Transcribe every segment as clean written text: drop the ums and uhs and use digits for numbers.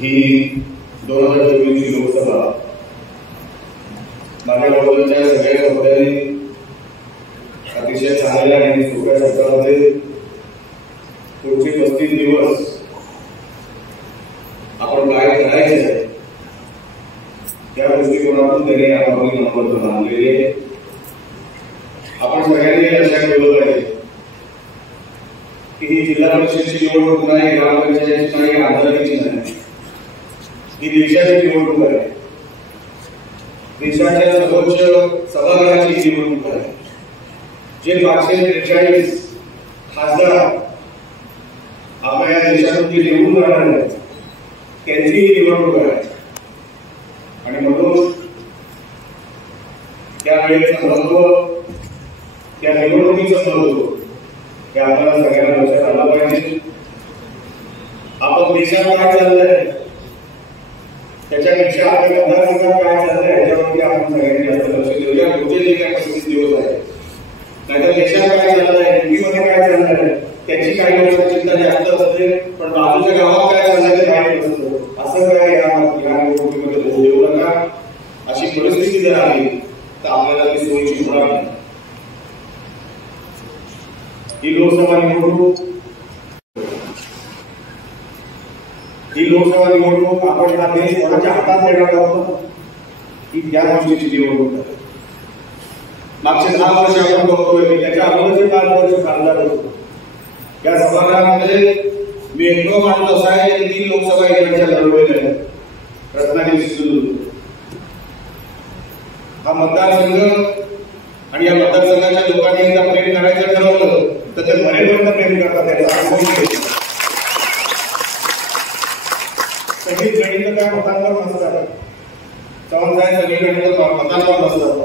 ही 2024 ची लोकसभा माझ्या बरोबरच्या सगळ्या शब्दांनी अतिशय चांगल्या आणि सोप्या शब्दामध्ये पुढचे 35 दिवस आपण काय करायचे त्या दृष्टिकोनातून त्याने आपापली नंबर मानलेले आपण सगळ्यांनी लक्षात ठेवलं पाहिजे की ही जिल्हा परिषदेची निवडणूक नाही, ग्रामपंचायतीची नाही, आमदारकीची नाही, ही देशाची निवडणूक आहे. देशाच्या सर्वोच्च सभागृहाची निवडणूक आहे. जे 543 खासदार आपल्या या देशातून जे निवडून राहणार आहेत त्यांची ही निवडणूक आहे. आणि म्हणून त्यावेळेचं महत्व, त्या निवडणुकीचं महत्व हे आपल्याला सगळ्यांना लक्षात आलं पाहिजे. आपण देशात काय चाललंय त्याच्यापेक्षा आपल्या मतदारसंघात काय चाललंय याच्यावरती आपण सगळ्यांनी जास्त लक्ष देऊया. पुढचे जे काही 35 दिवस आहेत, नाहीतर देशात काय चाललंय, टीव्हीमध्ये काय चाललंय त्याची काही लोकांची चिंता जास्त असते, पण बाजूच्या गावात काय चाललंय ते माहिती नसतं. असं काय या निवडणुकीमध्ये होऊ देऊ नका. अशी परिस्थिती जर आली तर आपल्याला ती सोयीची होणार नाही. ही लोकसभा निवडणूक आपण हा देश कोणाच्या हातात देणार आहोत ही त्या गोष्टीची निवडणूक आहे. मागचे 10 वर्ष आपण बघतोय, त्याच्या अगोदरचे 5 वर्ष खासदार होतो. या सभागृहामध्ये मी एकटो माणूस असा आहे की 3 लोकसभा इकडच्या लढवलेल्या आहेत. रत्नागिरी, सिंधुदुर्ग हा मतदारसंघ, आणि या मतदारसंघाच्या लोकांनी एकदा प्रेम करायचं ठरवलं तर ते मरेपर्यंत प्रेम करतात. त्याचा अनुभव सगळी गणित काय मतांवर नसतात, चव्हाण साहेब सगळी गणित मतांवर नसतात.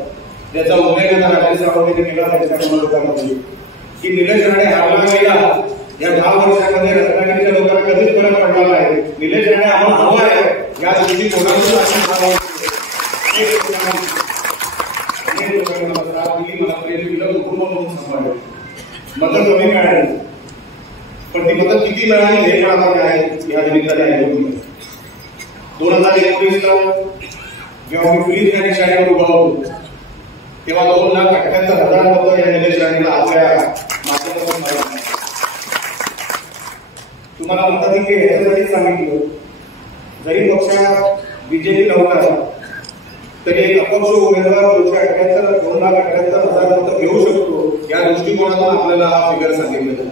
त्याचा उल्लेख राजेश सावंत केला त्याच्या लोकांमध्ये की निलेश राणे हारला गेला. या 10 वर्षांमध्ये रत्नागिरीच्या लोकांना कधीच फरक पडला नाही. निलेश राणे आम्हाला हवा आहे या दृष्टिकोनातून मतं कमी मिळाली, पण ती मतं किती मिळाली हे पण आपण या निमित्ताने 2019 ला जेव्हा मी फ्रीज या निशाणीवर उभा होतो तेव्हा 2,78,000 मतं या निलेश राणेला आपल्या माध्यमातून मिळाली. तुम्हाला म्हणतात की ह्याच्यासाठी सांगितलं, जरी पक्षात बीजेपी नव्हता तरी एक अपक्ष उमेदवार 2,78,000 मतं घेऊ शकतो या दृष्टिकोनातून आपल्याला हा फिगर सांगितलं.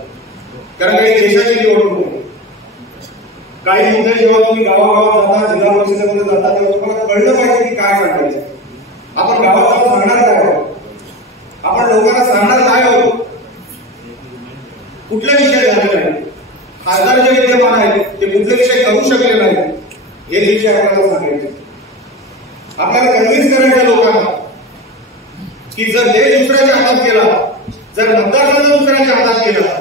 कारण काही देशाची निवडणूक आहे. काही मुद्दे जेव्हा तुम्ही गावागावात जाता, जिल्हा परिषदेमध्ये जाता, तेव्हा तुम्हाला कळलं पाहिजे की काय सांगायचं. आपण गावात जाऊन सांगणार काय आहोत, आपण लोकांना सांगणार काय आहोत, कुठले विषय झाले नाही, खासदार जे विद्यमान आहेत ते कुठले विषय करू शकले नाही हे विषय आपल्याला सांगायचे. आपल्याला कन्व्हिन्स करायच्या लोकांना की जर देश दुसऱ्याच्या हातात गेला, जर मतदारसंघ दुसऱ्याच्या हातात गेला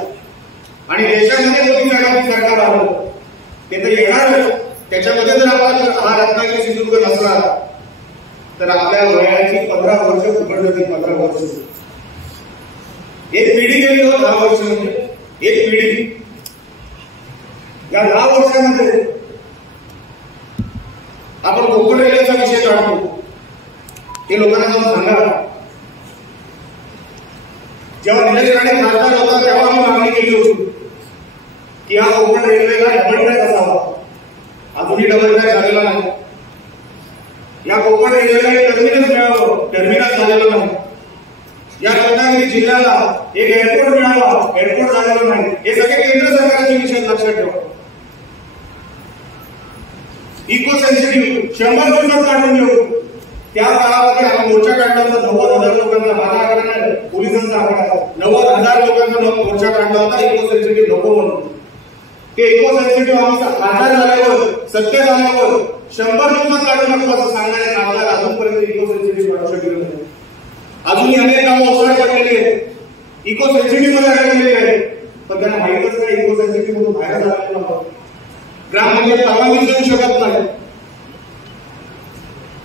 आणि देशामध्ये मोदी साहेबांचं सरकार आलं ते तर येणार, त्याच्यामध्ये जर आपण हा रत्नागिरी सिंधुदुर्ग नसला तर आपल्या वयाची 15 वर्ष फुकट जातील. 15 वर्ष एक पिढी गेली हो. 10 वर्ष म्हणजे एक पिढी. या 10 वर्षांमध्ये आपण कोकण रेल्वेचा विषय काढतो, हे लोकांना जाऊन सांगा. जेव्हा निलेश राणे खासदार होता तेव्हा मी मागणी केली होती की हा कोकण रेल्वेला डबल ट्रॅक असावा. अजूनही डबल ट्रॅक झालेला नाही. या कोकण रेल्वेला टर्मिनस मिळावं, टर्मिनस झालेलं नाही. या रत्नागिरी जिल्ह्याला एक एअरपोर्ट मिळावा, एअरपोर्ट झालेलं नाही. हे सगळे केंद्र सरकारचे विषय लक्षात ठेवा. इको सेन्सिटिव्ह 100 दिवसात काढून घेऊ. त्या काळामध्ये आपण मोर्चा काढला होता. 90,000 लोकांचा, माझा आकडा पोलिसांचा आकडा 90,000 लोकांचा मोर्चा काढला होता इको सेन्सिटिव्ह नको म्हणून. ते इको सेन्सिटिव्ह आम्ही खासदार झाल्यावर, सत्य झाल्यावर 100 दिवसात काढू नको असं सांगणारे खासदार अजूनपर्यंत इको सेन्सिटिव्ह काढू शकले नाही. अजूनही अनेक गावं ओसळ पडलेली आहेत, इको सेन्सिटिव्ह मध्ये अडकलेली आहेत, पण त्यांना माहितच नाही इको सेन्सिटिव्ह मधून बाहेर झालेलं नव्हतं. ग्रामपंचायत परवानगी देऊ शकत नाही.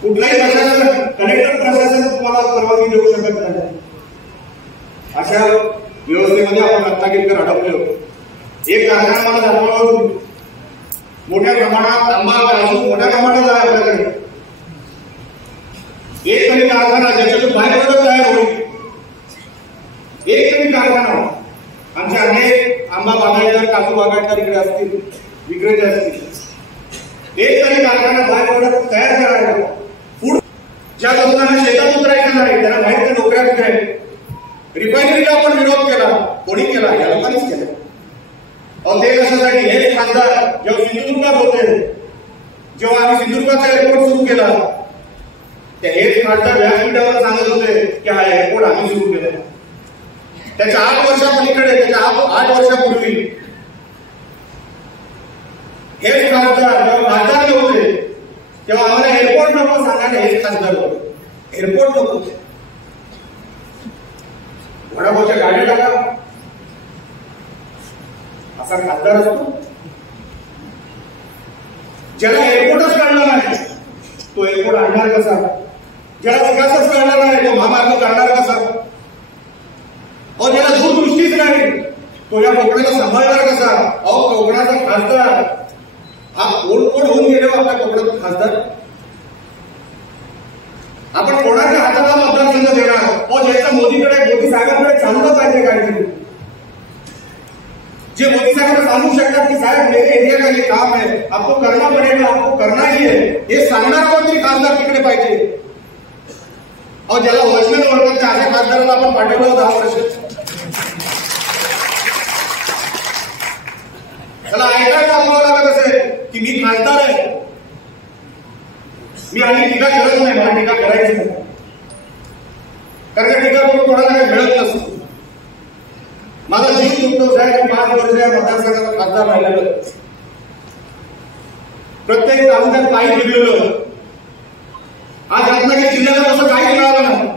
कुठलाही प्रशासन, कलेक्टर प्रशासन तुम्हाला परवानगी देऊ शकत नाही. अशा व्यवस्थेमध्ये आपण रत्नागिरीकर अडकले होतो. एक कारखाना मला दाखवला, मोठ्या प्रमाणात आंबा काजू मोठ्या प्रमाणात आहे आपल्याकडे. एक तरी कारखाना ज्याच्यातून बाहेर तयार होईल, एक तरी कारखाना. आमचे अनेक आंबा बागायतदार काजू बागायतदार इकडे असतील, विक्रेते असतील. एक तरी कारखाना बाहेर तयार करायला. फूड ज्या लोकांना शेतात उतरायचं नाही त्यांना माहित नाही नोकऱ्या कुठे आहेत. रिफायनरीला आपण विरोध केला, कोणी केला? या लोकांनीच केला. अहो ते कशासाठी? हे खासदार जेव्हा सिंधुदुर्गात होते, जेव्हा आम्ही सिंधुदुर्गाचा एअरपोर्ट सुरू केला, त्या हेच खासदार व्यासपीठावर सांगत होते की हा एअरपोर्ट आम्ही सुरू केला. त्याच्या 8 वर्षापलीकडे, त्याच्या 8 वर्षापूर्वी हेच खासदार जेव्हा खासदार होते तेव्हा आम्हाला एअरपोर्ट नको सांगायला हेच खासदार होते. एअरपोर्ट नको, वडापावच्या गाड्या टाका असा खासदार असतो. ज्याला एअरपोर्टच काढला नाही तो एअरपोर्ट आणणार कसा? ज्याला विकासच करणार नाही तो महामार्ग करणार कसा? अहो ज्याला दूरदृष्टीच नाही तो या कोकणाला सांभाळणार कसा? अहो कोकणाचा खासदार हा कोण होऊन गेले आपल्या कोकणाचा खासदार. आपण कोणाच्या हाताला मतदारसंघ देणार? अहो ज्याचा मोदीकडे, मोदी साहेबांकडे चाललं पाहिजे काहीतरी, जे मोदी साहेब सांगू शकतात की साहेब मेरे एरिया का ये काम है, आपको करना पड़ेगा, आपको करना ही है, हे सांगणार कोणतरी खासदार तिकडे पाहिजे. अहो ज्याला वॉचमॅन ओळखत नाही अशा खासदाराला आपण पाठवलं 10 वर्ष. त्याला ऐकायला आपल्याला लागत असेल की मी खासदार आहे, मी आणि टीका करत नाही, मला टीका करायची नाही, कारण टीका करून कोणाला काही मिळत नसतो. माझा जीव दुखतो साहेब, 5 वर्ष या मतदारसंघाचा खासदार राहिलेलं, प्रत्येक तालुक्यात काही दिलेलं. आज रत्नागिरी जिल्ह्याला तसं काही मिळालं नाही.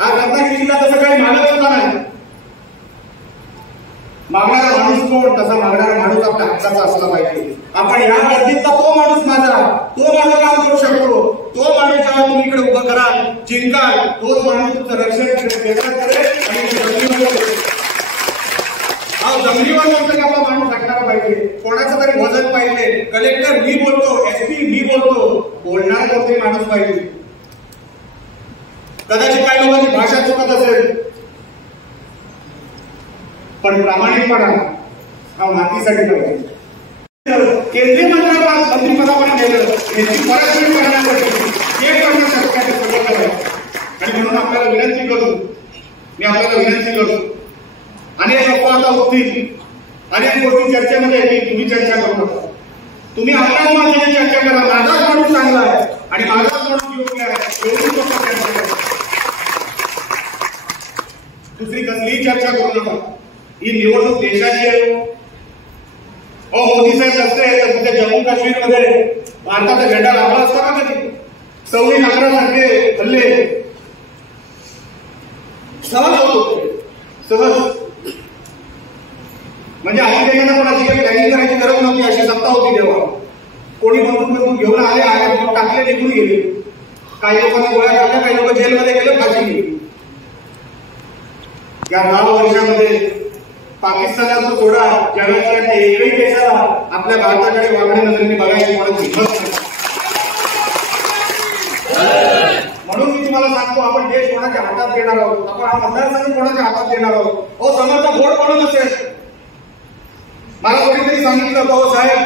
आज रत्नागिरी जिल्हा तसं काही मागत सुद्धा नाही. मागणारा माणूस कोण? तसा मागणारा माणूस आपल्या हक्काचा असला पाहिजे. आपण या गर्दीतला तो माणूस माझा, तो माझं काम करू शकतो, तो माणूस जेव्हा तुम्ही इकडे उभं कराल, जिंकाल, तोच माणूस तुमचं रक्षण करेल आणि जमिनीवर बोलतो आपला माणूस टाकणारा पाहिजे. कोणाचं तरी वजन पाहिजे. कलेक्टर मी बोलतो, एसपी मी बोलतो, बोलणारा कोणतरी माणूस पाहिजे. कदाचित काही लोकांची भाषा चुकत असेल, पण प्रामाणिकपणा हा मातीसाठी पाहिजे. केंद्रीय मंत्रिपदापर्यंत गेलं याची परतफेड करण्यासाठी हे करणं शक्य आहे. आणि म्हणून आपल्याला विनंती करू, मी आपल्याला विनंती करतो, अनेक लोक आता उठतील, अनेक गोष्टी चर्चेमध्ये येतील, तुम्ही चर्चा करू नका. तुम्ही आपल्याच माणसाची चर्चा करा. माझाच माणूस चांगला आहे आणि माझाच माणूस योग्य आहे एवढी चर्चा करा. दुसरी कसलीही चर्चा करू नका. ही निवडणूक देशाची आहे. मोदी साहेब नसते तर तिथे जम्मू काश्मीरमध्ये भारताचा झेंडा लावला असता का कधी? 26/11 सारखे हल्ले सहज होत होते, सहज. म्हणजे अमेरिकेला पण अशी काही प्लॅनिंग करायची गरज नव्हती, अशी सत्ता होती तेव्हा. कोणी बंदूक घेऊन आले, टाकले, निघून गेले. काही लोकांना गोळ्या टाकल्या, काही लोक जेलमध्ये गेले, फाशी गेली. या 10 वर्षामध्ये पाकिस्तानाचा सोडा जगाच्या एकही देशाला आपल्या भारताकडे वागण्या नजरेने बघायची परत हिंमत नाही. म्हणून मी तुम्हाला सांगतो, आपण देश कोणाच्या हातात देणार आहोत, आपण हा मतदारसंघ कोणाच्या हातात देणार आहोत. समर्थ गोड बनत असेल. मला कोणीतरी सांगितलं होतं साहेब,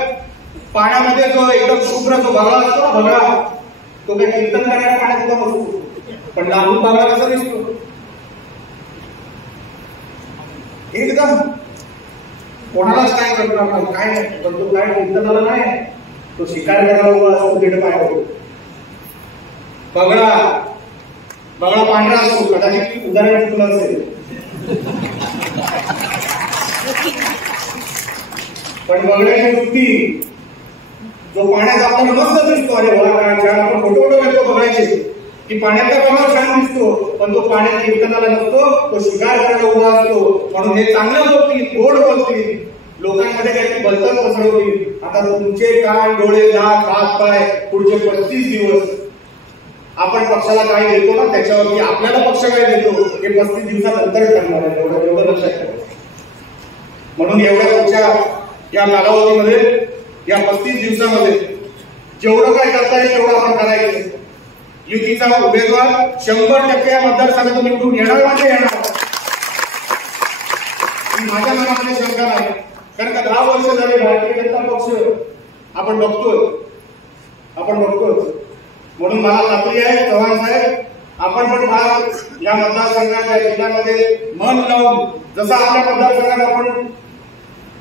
पाण्यामध्ये जो एकदम शुभ्र जो भगळा असतो ना, भगळा, तो काही कीर्तन करायला पाण्यात उभा नसतो, पण लांबून भगळा कसा दिसतो एकदम. कोणालाच काय करणार नाही, काय पण तो काय कीर्तनाला नाही, तो शिकार करायला उभा असतो तिथे पाय. बगळा बगळा पांढरा असतो, कदाचित उदाहरण चुकलं असेल, पण बगळ्याची वृत्ती जो पाण्यात आपल्याला मस्त दिसतो. अरे बघा, आपण फोटो घेतो बघायचे की पाण्यातला बघा छान दिसतो, पण तो पाण्यात कीर्तनाला नसतो, तो शिकार करायला उभा असतो. म्हणून हे चांगलं बोलतील, गोड बोलतील, लोकांमध्ये काहीतरी बदल पसरवतील. आता तुमचे कान, डोळे, नाक, हात, पाय पुढचे 35 दिवस आपण पक्षाला काय देतो ना, त्याच्यावरती आपल्याला पक्ष काय देतो हे 35 दिवसानंतर ठरणार आहे. एवढं लक्षात ठेवा. म्हणून एवढ्या पुढच्या या कालावधीमध्ये या 35 दिवसामध्ये जेवढं काय करता येईल तेवढं आपण करायचं. युतीचा उमेदवार 100% या मतदारसंघातून निवडून येणार म्हणजे येणार, माझ्या मनामध्ये शंका नाही. कारण का 10 वर्ष झाले भारतीय जनता पक्ष आपण बघतोय. म्हणून मला खात्री आहे चव्हाण साहेब, आपण पण या मतदारसंघात या जिल्ह्यामध्ये मन लावून जसं आपल्या मतदारसंघात आपण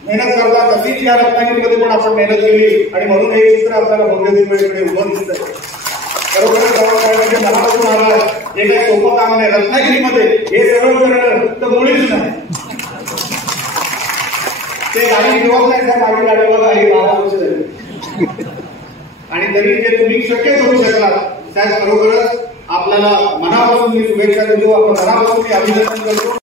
मेहनत करता तशीच या रत्नागिरीमध्ये पण आपण मेहनत केली आणि म्हणून हे चित्र आपल्याला भव्य दिव्यकडे उभं दिसतंय. खरोखरच चव्हाण साहेबांचे मनापासून आभार. हे काही सोपं काम नाही. रत्नागिरीमध्ये हे सगळं करणं तर मुळीच नाही. ते गाडी ठेवत नाही त्या गाडी गाडीवर आहे 12 वर्ष झाली आणि तरी जे तुम्ही शक्य करू शकला साहेब, खरोखरच आपल्याला मनापासून मी शुभेच्छा देतो. आपण मनापासून मी अभिनंदन करतो.